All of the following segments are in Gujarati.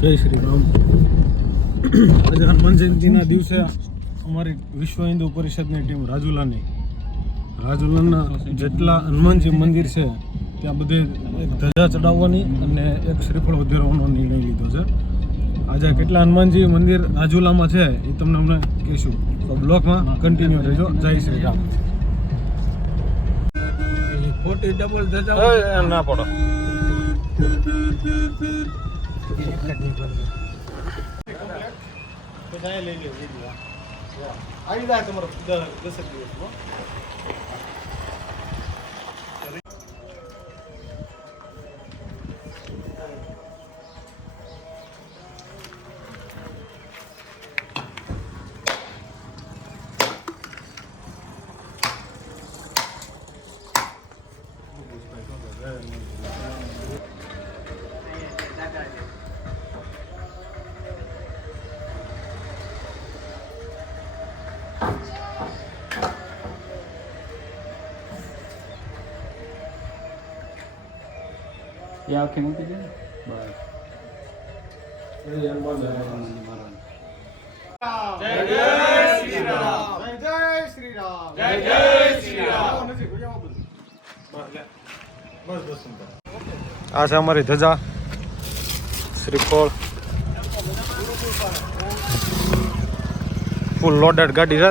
જય શ્રી રામ. આજે હનુમાન જયંતિના દિવસે અમારી વિશ્વ હિન્દુ પરિષદની ટીમ રાજુલાના જેટલા હનુમાનજી મંદિર છે ત્યાં બધે એક ધજા ચડાવવાની અને એક શ્રીફળ વધારવાનો નિર્ણય લીધો છે. આજે કેટલા હનુમાનજી મંદિર રાજુલામાં છે એ તમને અમને કહીશું, તો બ્લોગમાં કન્ટિન્યુ રહેજો. જય શ્રી રામ. ખોટી ડબલ ધજા ના પડો. આવી જાય તમારો 10 દિવસમાં. ये आंखें मूकी दे बस. આ છે અમારી ધજા, શ્રીફળ, ફૂલ લોડેડ ગાડી છે.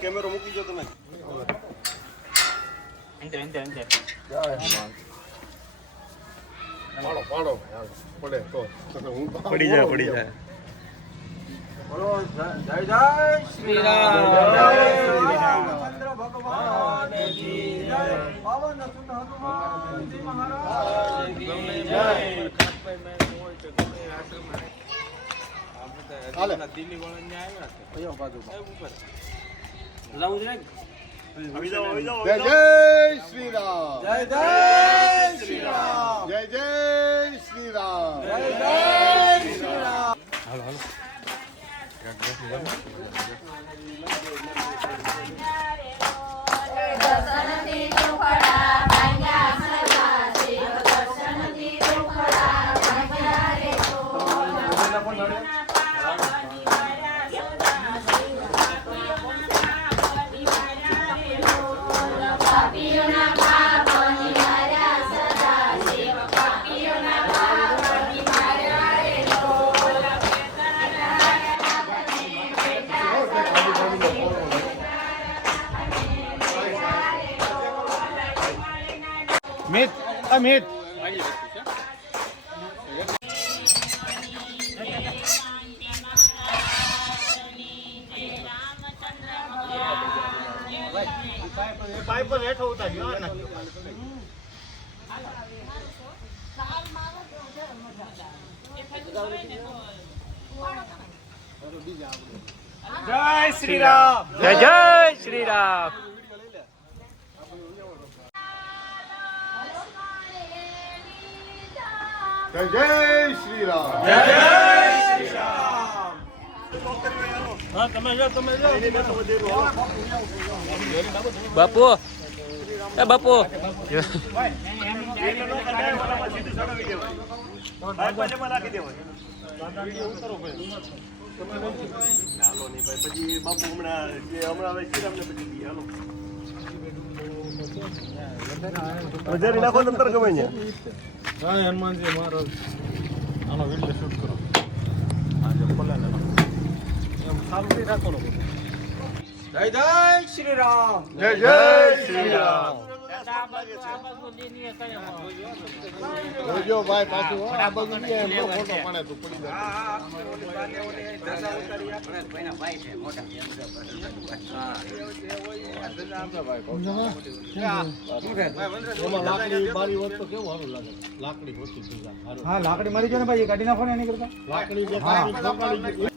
કેમેરો મૂકી દો તમે. પડી જાય. બોલો જય જય શ્રી રામ. જય શ્રી રામચંદ્ર ભગવાન કી જય. પાવન સુત હનુમાનજી મહારાજ કી જય. દિલ્હી વાળાને આવ્યા છે કયો બાજુ ઉપર લાવું છે. જય જય શ્રી રામ. જય જય શ્રી રામ. જય જય શ્રી રામ. જય જય શ્રી રામ. હાલો હાલો. Meet, meet. પાઇપ પર હેઠો ઉતાર્યો ને. જય શ્રી રામ. જય જય શ્રી રામ. જય જય શ્રી રામ. જય જય શ્રી રામ. હા તમે જો બાપુ એ બાપુ હા હનુમાનજી મહારાજ આનો વિડીયો શૂટ કરો આજે ખોલે ને એમ શાંતિ રાખો ને જય જય શ્રી રામ. જય જય શ્રી રામ જોજો ભાઈ પાછું હો, આ બાજુ નહીં એમનો ફોટો પાડે તો પડી જાય એમાં લાકડી બારી હોત તો કેવું સારું લાગે લાકડી હોતી થઈ જાય સારું. હા લાકડી મારી ગયો ને ભાઈ કાઢી નાખો ને એની કરતા લાકડી જે કાપી ખોપાડી ગઈ.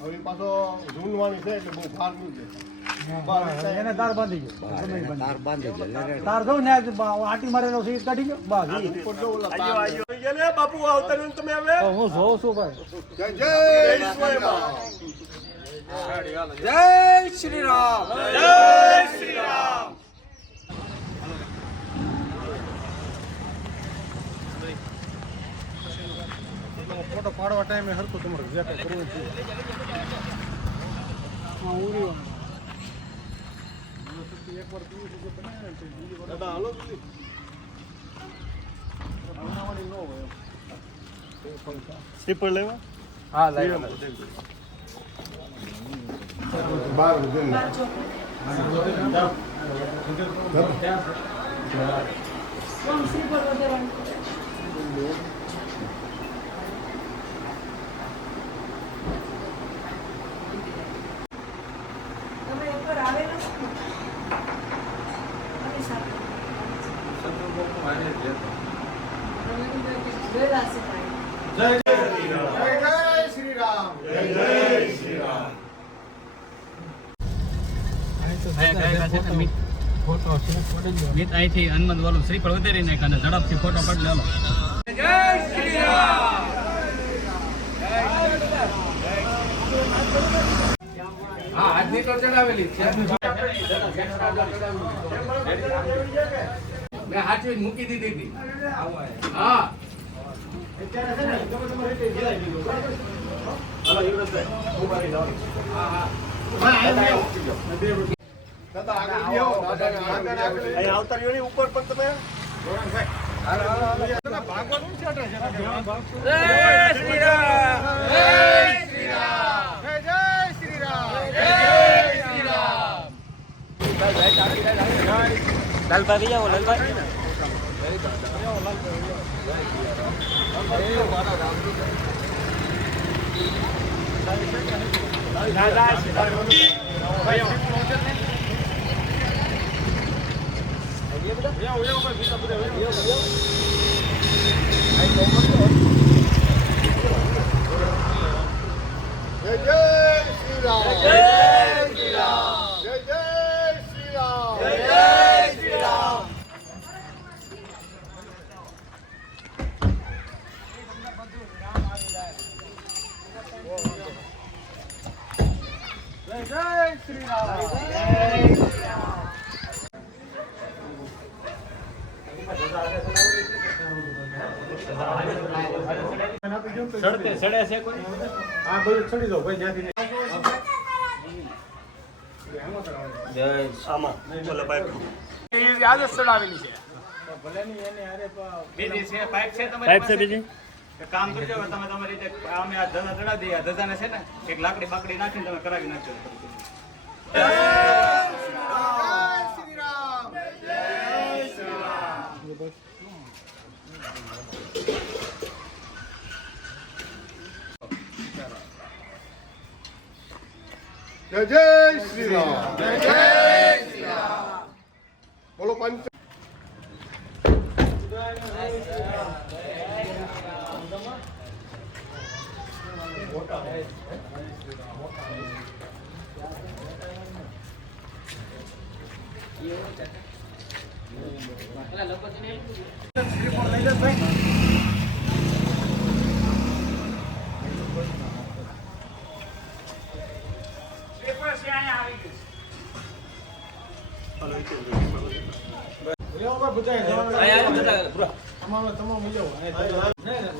હવે પાછો ઝૂલવાની છે એટલે બહુ ભાર નહીં છે. એને તાર બાંધી ગયો તાર જો ને આટી મારેલો છે એ કાઢી ગયો બસ ઉપર જો ઓલા તાર. હું જોઉં છું ભાઈ જય જય શ્રી રામ જય શ્રી રામ. ફોટો પાડવા ટાઈમે હરખું તમારે જે કંઈ કરવું છે દાદા હાલો હા લઈ બાર જઈને તમે એકવાર આવેલા છો ને? અમારી સાથે. ગયેલા છે ભાઈ. જય જય શ્રી રામ જય જય શ્રી રામ અહીંથી હનુમાન વાળું શ્રીફળ વધારી નાખ અને ઝડપથી ફોટો પાડી લેલો. હા આજની તો ચડાવેલી છે. મેં હાથવી મૂકી દીધી હતી. હા દાદા આગળ બેહો દાદાને આગળ આવતા રહ્યો ને ઉપર પણ તમે ભાગવાનું છે જય શ્રી રામ. જય શ્રી રામ જય જય શ્રી રામ જય શ્રી રામ લાલભાઈ જાઓ લાલભાઈ. જય જય શ્રી રામ જય શ્રી રામ જય જય શ્રી રામ જય જય શ્રી રામ સડે છે કોઈ? આ બધું ચડી જાઓ ભાઈ જ્યાંથી આજ જ ચડાવેલી છે. બીજી છે પાઇપ છે તમારી બીજી? એક કામ કરજો હવે તમે તમારી રીતે અમે આ ધજા ચડાવી દઈએ. આ ધજાને છે ને એક લાકડી બાકડી નાખીને તમે કરાવી નાખજો. શ્રી રામ જય શ્રી રામ જય જય શ્રી રામ જય જય શ્રી રામ બોલો પંચ બધા તમામ મજા આવે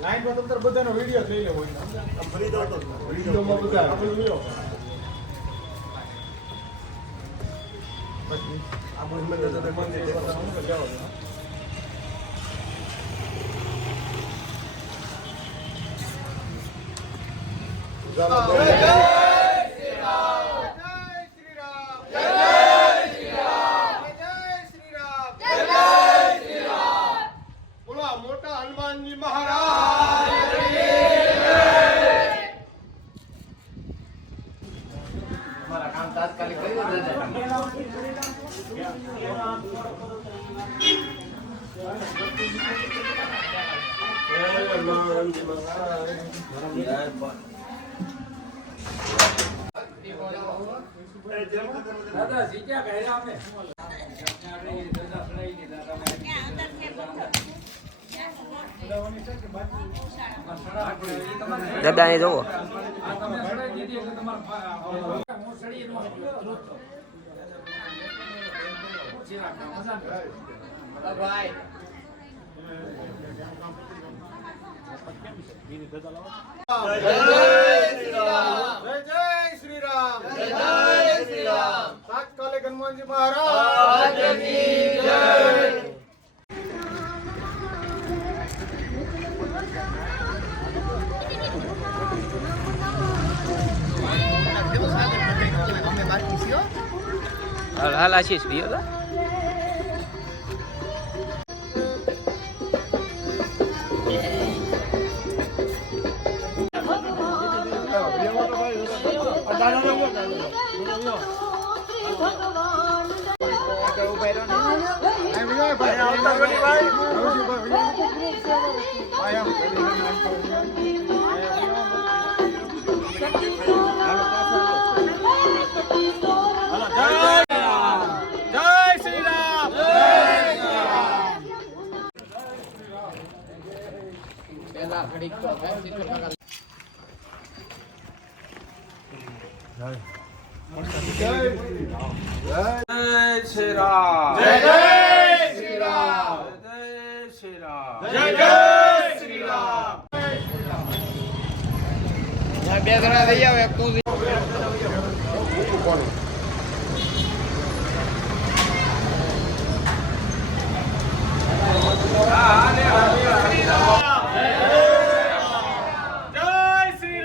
લાઈનમાં તમે બધાનો વિડીયો લઈ લેવો વિડીયોમાં બધા આપણે લ્યો પછી આપણે મંદિર જાઓ મોટા હનુમાનજી મહારાજ તમારા કામ તાત્કાલિક કર્યું દાદા જીત્યા પહેલા અમે દાદા અહીં જોવો તમે સડાઈ દીધી એટલે તમારા મોસડી નો ભાઈ જય શ્રી રામ તાત્કાલિક હનુમાનજી મહારાજ કી જય હાલ આશીષ પીઓ તો બે જણા થઈ આવે તું જય શ્રી રામ જય શ્રી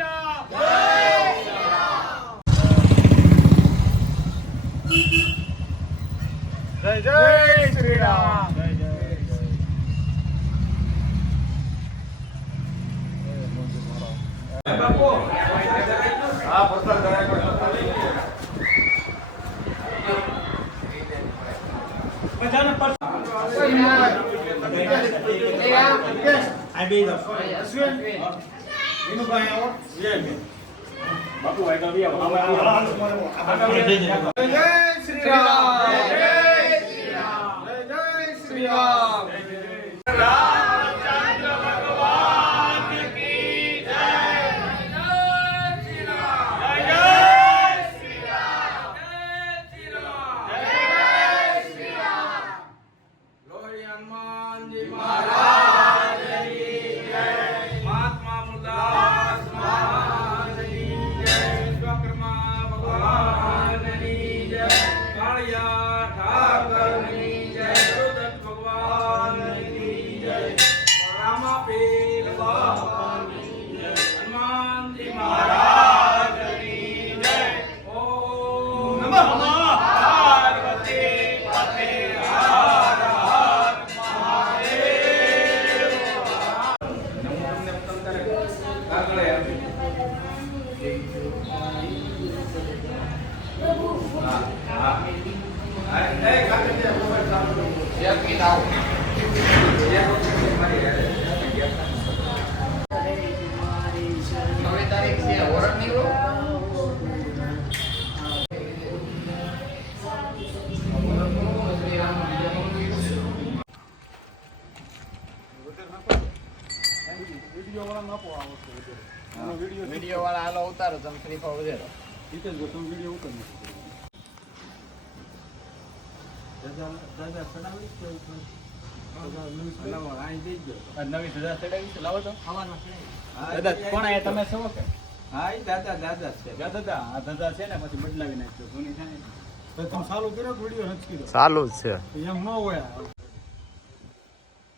રામ જય શ્રી રામ વિડીયો વાળા હાલો ઉતારો તમે ફ્રી ફાયર વધારો વિડીયો ઉતાર નવી ધજા ચડાવી લાવો તો દાદા કોણ આયા તમે છો કે હા એ દાદા દાદા છે દાદા આ ધજા છે ને પછી બદલાવી નાખજો જૂની થાય ને તો તમે ચાલુ કર્યો વિડીયો નથી કર્યો ચાલુ જ છે એમ ન હોય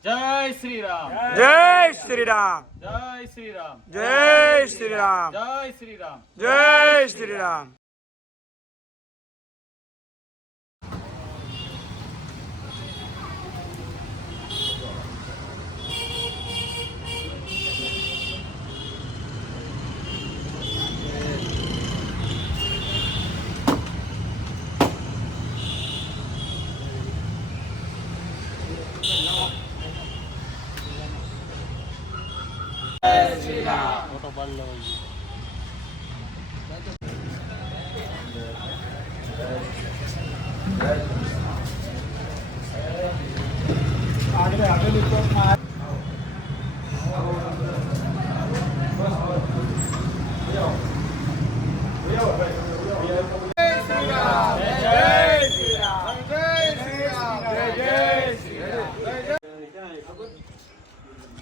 જય શ્રી રામ જય શ્રી રામ જય શ્રી રામ જય શ્રી રામ જય શ્રી રામ જય શ્રી રામ ફોટો પાડી લેવો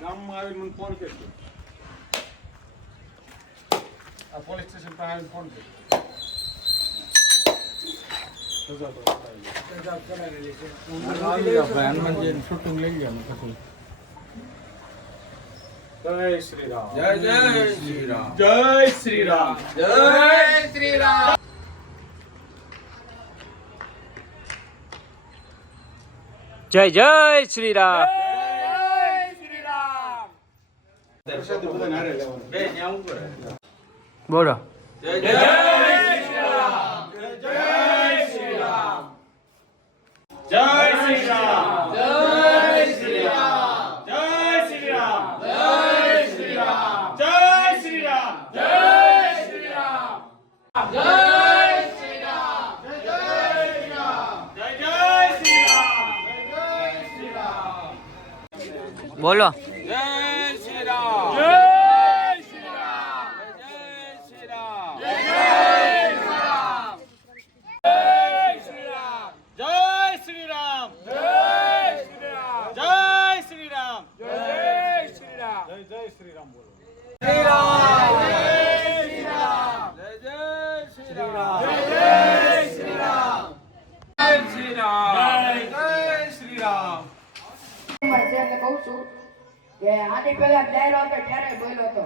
ગામમાં આવીને મને ફોન કરજો આ પોલીસ સ્ટેશન પર આવીને ફોન કરજો હનુમાનજી શૂટિંગ લઈ ગયા પછી જય શ્રી રામ જય જય શ્રી રામ જય શ્રી રામ જય શ્રી રામ જય જય શ્રી રામ બે ન્યા ઉપર બોલો જય જય શ્રી રામ જય શ્રી રામ જય શ્રી રામ જય શ્રી રામ જય શ્રી રામ જય શ્રી રામ જય શ્રી રામ જય શ્રી રામ જય શ્રી રામ જય શ્રી રામ જય જય શ્રી રામ જય શ્રી રામ બોલો જય શ્રી રામ જય શ્રી રામ જય શ્રી રામ જય શ્રી રામ જય શ્રી રામ જય શ્રી રામ જય શ્રી રામ જય શ્રી રામ જય શ્રી રામ જય જય શ્રી રામ બોલો શ્રી રામ જય શ્રી રામ જય જય શ્રી રામ જય જય શ્રી રામ જય શ્રી રામ જય શ્રી રામ છે એટલે કહું છું કે આની પહેલા ડાયરો હતો ત્યારે બોલ્યો હતો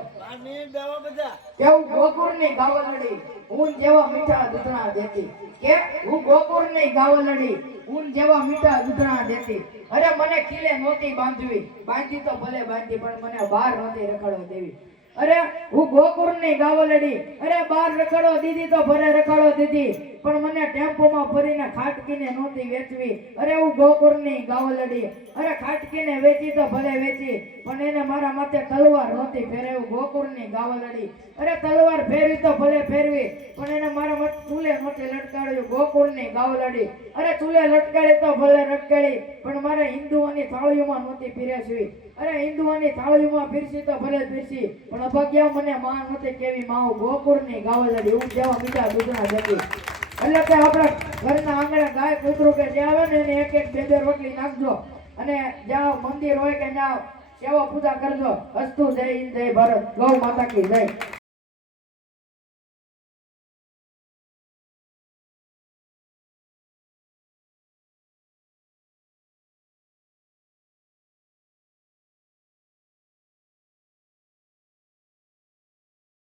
કે હું ગોકુળની ગાવલડી ઊન જેવા મીઠા દૂધણા દેતી કે હું ગોકુળની ગાવલડી ઊન જેવા મીઠા દૂધણા દેતી અરે મને ખીલે નહોતી બાંધવી બાંધી તો ભલે બાંધી પણ મને બહાર નહોતી રખડવા દેવી અરે હું ગોકુળની ગાવલડી અરે બહાર રખડો દીધી તો ભલે રખડો દીધી પણ મને ટેમ્પોમાં ભરીને ખાટકીને નહોતી વેચવી અરે હું ગોકુળની ગાવલડી અરે ખાટકીને વેચી તો ભલે વેચી પણ એને મારા માથે તલવાર નહોતી ફેરવી ગોકુળની ગાવલડી અરે તલવાર ફેરવી તો ભલે ફેરવી પણ એને મારા માથે ચૂલે નહોતી લટકાડ્યું ગોકુળની ગાવલડી અરે ચૂલે લટકાડી તો ભલે લટકાડી પણ મારા હિન્દુઓની થાળીઓમાં નહોતી પીરસવી અરે હિન્દુઓની થાળીઓમાં પીરસી તો ભલે પીરસી પણ અભાગ્યા મને માં નહોતી કેવી માઓ ગોકુળની ગાવલડી હું જેવા મીઠા દૂધના જતી એટલે કે આપણા ઘરના આંગણે ગાય કૂતરું કે જે આવે ને એને એક એક બે બે રોટલી નાખજો અને જ્યાં મંદિર હોય કે ત્યાં સેવા પૂજા કરજો અસ્તુ જય હિન્દ જય ભારત ગૌ માતા કી જય